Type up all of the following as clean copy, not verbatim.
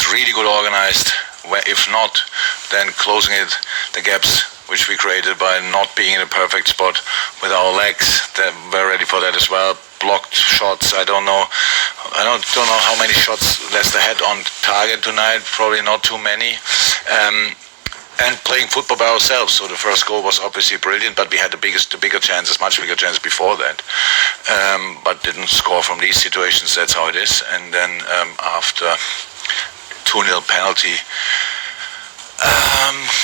it's really good organized. If not, then closing the gaps which we created by not being in a perfect spot with our legs. We're ready for that as well. Blocked shots. I don't know how many shots Leicester had on target tonight. Probably not too many. And playing football by ourselves. So the first goal was obviously brilliant, but we had much bigger chances before that. But didn't score from these situations. That's how it is. And then after 2-0 penalty.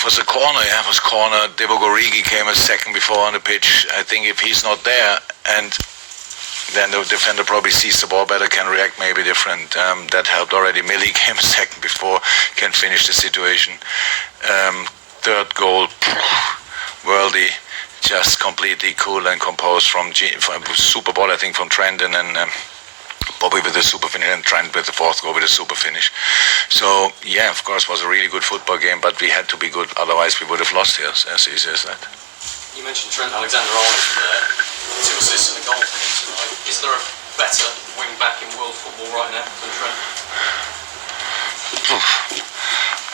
Was a corner, it was corner. Divock Origi came a second before on the pitch. I think if he's not there, and then the defender probably sees the ball better, can react maybe different. That helped already. Millie came a second before, can finish the situation. Third goal, worldly, just completely cool and composed from super ball, I think, from Trent, and then Bobby with the super finish, and Trent with the fourth goal with a super finish. So yeah, of course, it was a really good football game, but we had to be good, otherwise we would have lost here, as easy as that. You mentioned Trent Alexander-Arnold there, 2 assists and a goal for him tonight. Is there a better wing back in world football right now than Trent?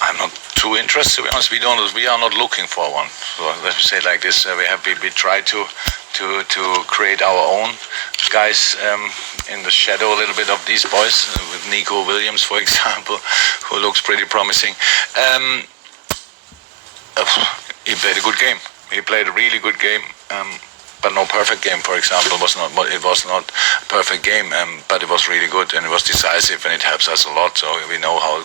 I'm not too interested, to be honest. We are not looking for one. So let me say it like this: we try to create our own guys in the shadow a little bit of these boys, with Nico Williams, for example, who looks pretty promising. He played a good game. He played a really good game, but no perfect game. For example, it was not a perfect game, but it was really good, and it was decisive, and it helps us a lot. So we know how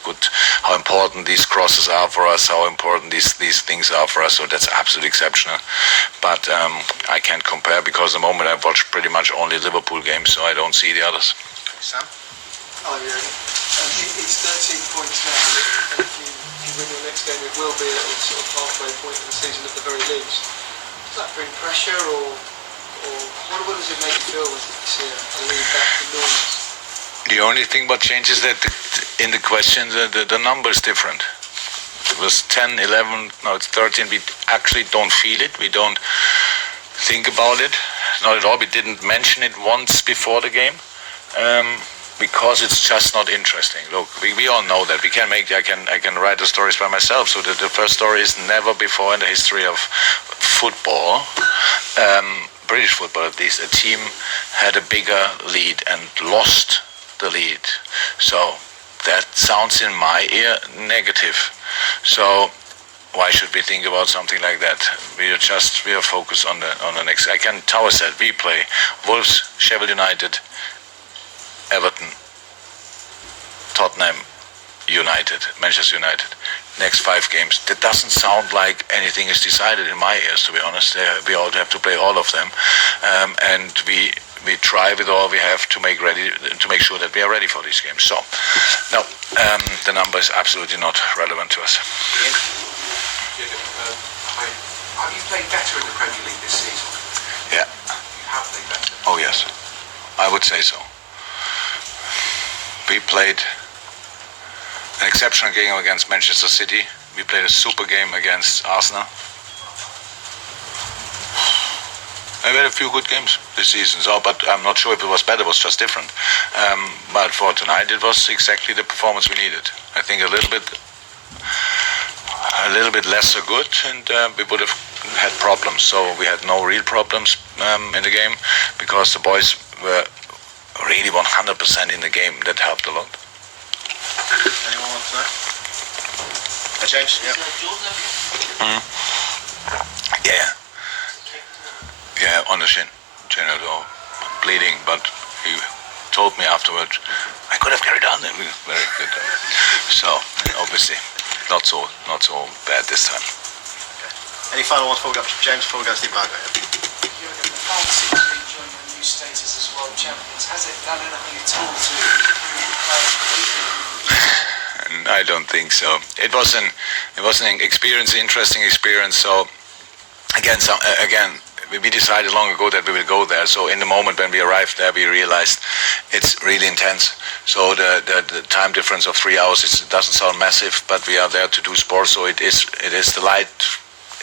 important these crosses are for us, how important these things are for us. So that's absolutely exceptional. But I can't compare, because at the moment I've watched pretty much only Liverpool games, so I don't see the others. Sam? Hello, Jurgen. It's 13 points now, and if you win your next game, it will be a little sort of halfway point in the season at the very least. Does that bring pressure, or what does it make you feel when you see a lead back to normal? The only thing what changes that in the question, the number is different. It was 10, 11, now it's 13. We actually don't feel it. We don't think about it. Not at all. We didn't mention it once before the game. Because it's just not interesting. Look, we all know that. I can write the stories by myself. So the first story is never before in the history of football, British football at least, a team had a bigger lead and lost the lead. So that sounds in my ear negative. So why should we think about something like that? We are focused on the next. Tower said we play Wolves, Sheffield United, Everton, Tottenham, United, Manchester United. Next 5 games. That doesn't sound like anything is decided in my ears, to be honest. We all have to play all of them, and we try with all we have to make sure that we are ready for these games. So, no, the number is absolutely not relevant to us. Have you played better in the Premier League this season? Yeah. You have played better? Oh yes, I would say so. We played an exceptional game against Manchester City. We played a super game against Arsenal. We had a few good games this season, but I'm not sure if it was better. It was just different. But for tonight, it was exactly the performance we needed. I think a little bit lesser good, and we would have had problems. So we had no real problems in the game, because the boys were really 100% in the game. That helped a lot. Anyone want to know? James? Yeah. Yeah, on the shin, bleeding, but he told me afterwards I could have carried on. And very good. So obviously not so bad this time. Okay. Any final ones before we go to James, before we go to Steve Margo? Jurgen, the fans seem to be enjoying your new status as world champions. Has it done anything at all to improve the players? I don't think so. It was an interesting experience. So again, we decided long ago that we will go there. So in the moment when we arrived there, we realized it's really intense. So the time difference of 3 hours, it doesn't sound massive, but we are there to do sports. So it is the light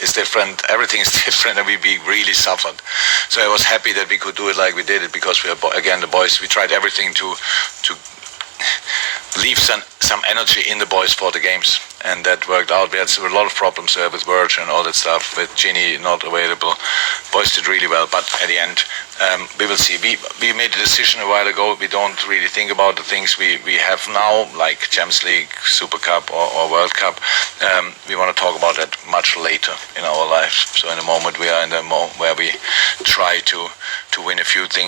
is different. Everything is different, and we really suffered. So I was happy that we could do it like we did it, because we are, again, the boys, we tried everything to leave some energy in the boys for the games, and that worked out. We had a lot of problems with Virgil and all that stuff, with Ginny not available. Boys did really well, but at the end, we will see. We made a decision a while ago. We don't really think about the things we have now, like Champions League, Super Cup or World Cup. We want to talk about that much later in our lives. So in the moment we are in the where we try to win a few things.